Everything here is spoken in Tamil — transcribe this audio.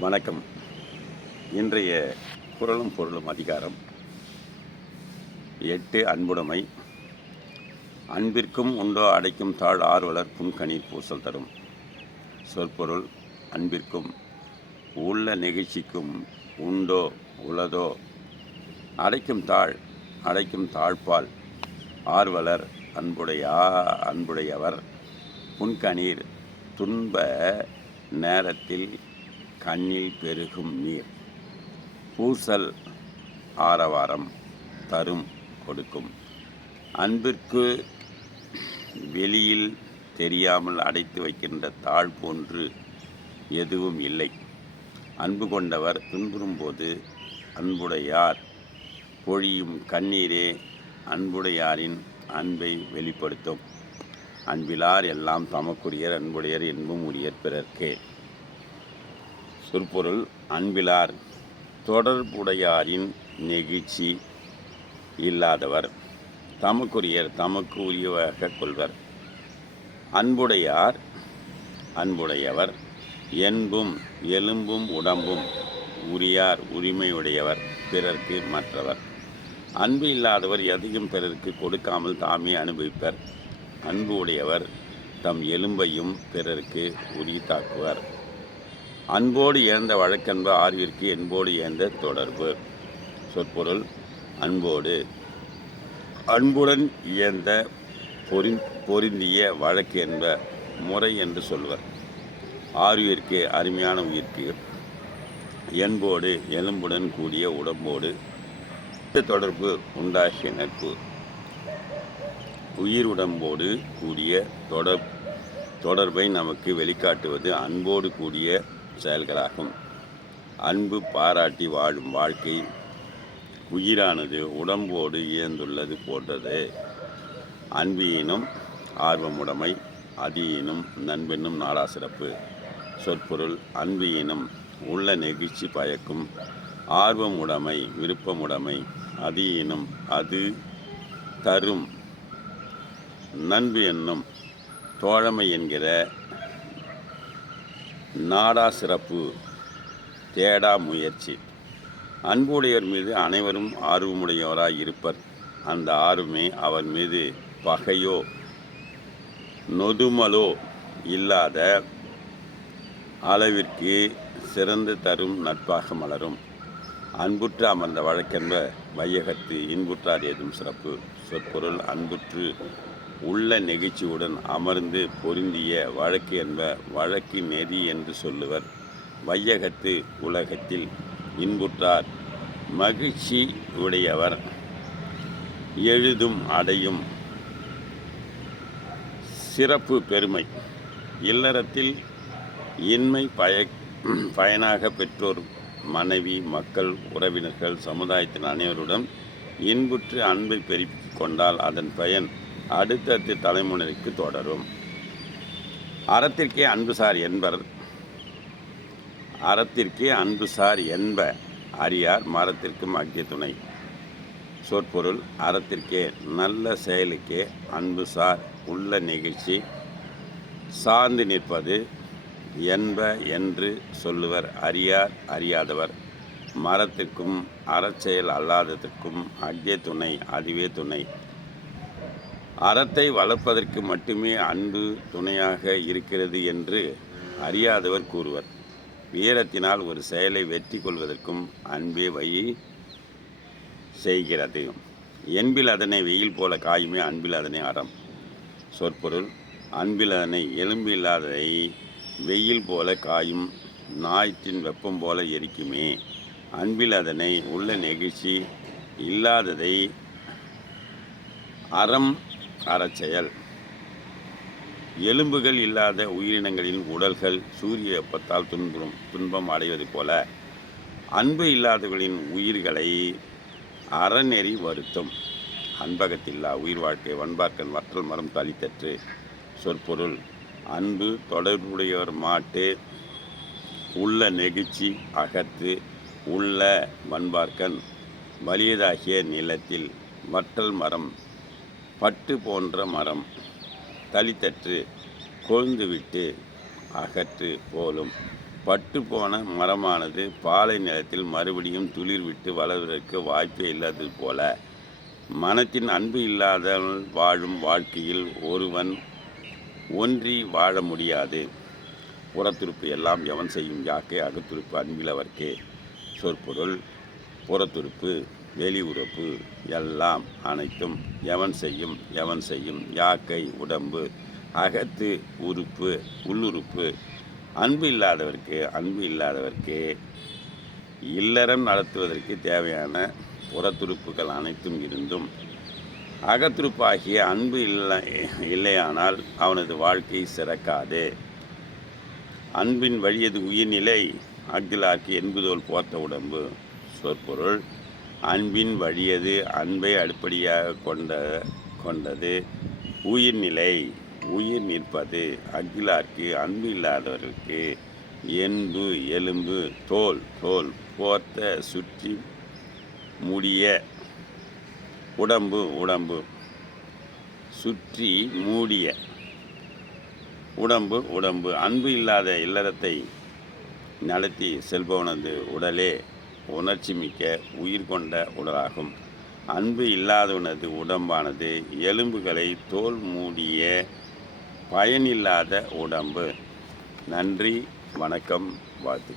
வணக்கம். இன்றைய குரலும் பொருளும் அதிகாரம். எட்டு அன்புடைமை. அன்பிற்கும் உண்டோ அடைக்கும் தாழ் ஆர்வலர் புன்கணீர் பூசல் தரும். சொற்பொருள் அன்பிற்கும் உள்ள நெகிழ்ச்சிக்கும் உண்டோ உளதோ அடைக்கும் தாழ் அடைக்கும் தாழ்பால் ஆர்வலர் அன்புடையா அன்புடையவர் புன்கணீர் துன்ப நேரத்தில் கண்ணில் பெருகும் நீர். பூசல் ஆரவாரம் தரும் கொடுக்கும். அன்பிற்கு வெளியில் தெரியாமல் அடைத்து வைக்கின்ற தாழ் போன்று எதுவும் இல்லை. அன்பு கொண்டவர் துன்புறும்போது அன்புடையார். பொழியும் கண்ணீரே அன்புடையாரின் அன்பை வெளிப்படுத்தும். அன்பிலார் எல்லாம் தமக்குரியர் அன்புடையர் என்பும் உரியர் பிறர்க்கே. சொற்பொருள் அன்பிலார் தொடர்புடையாரின் நெகிழ்ச்சி இல்லாதவர் தமக்குரியர் தமக்கு உரியவாக கொள்வர். அன்புடையார் அன்புடையவர் என்பும் எலும்பும் உடம்பும் உரியார் உரிமையுடையவர் பிறர்க்கு மற்றவர். அன்பு இல்லாதவர் எதையும் பிறருக்கு கொடுக்காமல் தாமே அனுபவிப்பர். அன்பு உடையவர் தம் எலும்பையும் பிறருக்கு உரித்தாக்குவர். அன்போடு இழந்த வழக்கன்பு ஆர்விற்கு என்போடு இழந்த தொடர்பு. சொற்பொருள் அன்போடு. அன்புடன் இயந்த பொறி பொருந்திய வழக்கு என்ப முறை என்று சொல்வர். ஆர்விற்கு அருமையான உயிர்க்கு என்போடு எலும்புடன் கூடிய உடம்போடு தொடர்பு உண்டாகிய நட்பு. உயிர் உடம்போடு கூடிய தொடர் தொடர்பை நமக்கு வெளிக்காட்டுவது அன்போடு கூடிய செயல்களாகும். அன்பு பாராட்டி வாழும் வாழ்க்கை உயிரானது உடம்போடு இயந்துள்ளது போன்றது. அன்பியினும் ஆர்வமுடைமை அதியினும் நண்பென்னும் நாடா சிறப்பு சொற்பொருள் அன்பியினும் உள்ள நெகிழ்ச்சி பயக்கும். ஆர்வமுடைமை விருப்பமுடைமை அதியினும் அது தரும். நண்பு என்னும் தோழமை என்கிற நாடா சிறப்பு தேடா முயற்சி. அன்புடையவர் மீது அனைவரும் ஆர்வமுடையவராய் இருப்பர். அந்த ஆர்வமே அவர் மீது பகையோ நொதுமலோ இல்லாத அளவிற்கு சிறந்து தரும் நட்பாக மலரும். அன்புற்று அமர்ந்த வழக்கென்ப வையகத்து இன்புற்றார் ஏதும் சிறப்பு. சொற்பொருள் அன்புற்று உள்ள நெகிழ்ச்சியுடன் அமர்ந்து பொருந்திய வழக்கு என்ப வழக்கு நெறி என்று சொல்லுவர். வையகத்து உலகத்தில் இன்புற்றார் மகிழ்ச்சி உடையவர். எழுதும் அடையும் சிறப்பு பெருமை. இல்லறத்தில் இன்மை பய பயனாக பெற்றோர் மனைவி மக்கள் உறவினர்கள் சமுதாயத்தின் அனைவருடன் இன்புற்று அன்பை பெருக்கிக் கொண்டால் அதன் பயன் அடுத்தடுத்த தலைமுறைக்கு தொடரும். அறத்திற்கே அன்புசார் என்பர் அறத்திற்கே அன்புசார் என்ப அறியார் மரத்திற்கும் அக்கிய துணை. சொற்பொருள் அறத்திற்கே நல்ல செயலுக்கே அன்புசார் உள்ள நிகழ்ச்சி சார்ந்து நிற்பது என்ப என்று சொல்லுவர் அறியார் அறியாதவர். மரத்திற்கும் அறச்செயல் அல்லாததற்கும் அக்கிய துணை அதுவே துணை. அறத்தை வளர்ப்பதற்கு மட்டுமே அன்பு துணையாக இருக்கிறது என்று அறியாதவர் கூறுவர். வீரத்தினால் ஒரு செயலை வெற்றி கொள்வதற்கும் அன்பே வழி செய்கிறது. என்பில் அதனை வெயில் போல காயுமே அன்பில் அதனை அறம். சொற்பொருள் அன்பில் அதனை எலும்பு இல்லாததை வெயில் போல காயும் நாயிற்றின் வெப்பம் போல எரிக்குமே. அன்பில் அதனை உள்ள நெகிழ்ச்சி இல்லாததை அறம் அறச்செயல். எலும்புகள் இல்லாத உயிரினங்களின் உடல்கள் சூரிய வெப்பத்தால் துன்புறும் துன்பம் அடைவது போல அன்பு இல்லாதவர்களின் உயிர்களை அறநெறி வருத்தும். அன்பகத்தில்லா உயிர் வாழ்க்கை வன்பார்க்கன் வற்றல் மரம் தளித்தற்று. சொற்பொருள் அன்பு தொடர்புடையவர் மாட்டு உள்ள நெகிழ்ச்சி அகத்து உள்ள வன்பார்க்கன் வலியதாகிய நிலத்தில் வற்றல் மரம் பட்டு போன்ற மரம் தளித்தற்று கொழுந்துவிட்டு அகற்று போலும். பட்டு போன மரமானது பாலை நிலத்தில் மறுபடியும் துளிர் விட்டு வளர்வதற்கு வாய்ப்பே இல்லாதது போல மனத்தின் அன்பு இல்லாத வாழும் வாழ்க்கையில் ஒருவன் ஒன்றி வாழ முடியாது. புறத்துருப்பு எல்லாம் எவன் செய்யும் யாக்கை? அகத்துருப்பு அன்பிலவர்க்கே. சொற்பொருள் புறத்துருப்பு. வெளி உறுப்பு எல்லாம் அனைத்தும் எவன் செய்யும் எவன் செய்யும். யாக்கை உடம்பு அகத்து உறுப்பு உள்ளுறுப்பு. அன்பு இல்லாதவர்க்கு அன்பு இல்லாதவர்க்கு இல்லறம் நடத்துவதற்கு தேவையான புறத்துறுப்புகள் அனைத்தும் இருந்தும் அகத்துருப்பாகிய அன்பு இல்லை இல்லையானால் அவனது வாழ்க்கை சிறக்காது. அன்பின் வழியது உயிர்நிலை. அகிலார்க்கு என்பதோல் போர்த்த உடம்பு. சொற்பொருள். அன்பின் வழியது அன்பை அடிப்படையாக கொண்ட கொண்டது. உயிர்நிலை உயிர் நிற்பது அகிலார்க்கு அன்பு இல்லாதவர்களுக்கு என்பு எலும்பு தோல் தோல் போர்த்த சுற்றி மூடிய உடம்பு உடம்பு சுற்றி மூடிய உடம்பு உடம்பு அன்பு இல்லாத இல்லறத்தை நடத்தி செல்பவனது உடலே. உணர்ச்சி மிக்க உயிர் கொண்ட உடலாகும். அன்பு இல்லாதவனது உடம்பானது எலும்புகளை தோல் மூடிய பயனில்லாத உடம்பு. நன்றி வணக்கம் வாழ்த்து.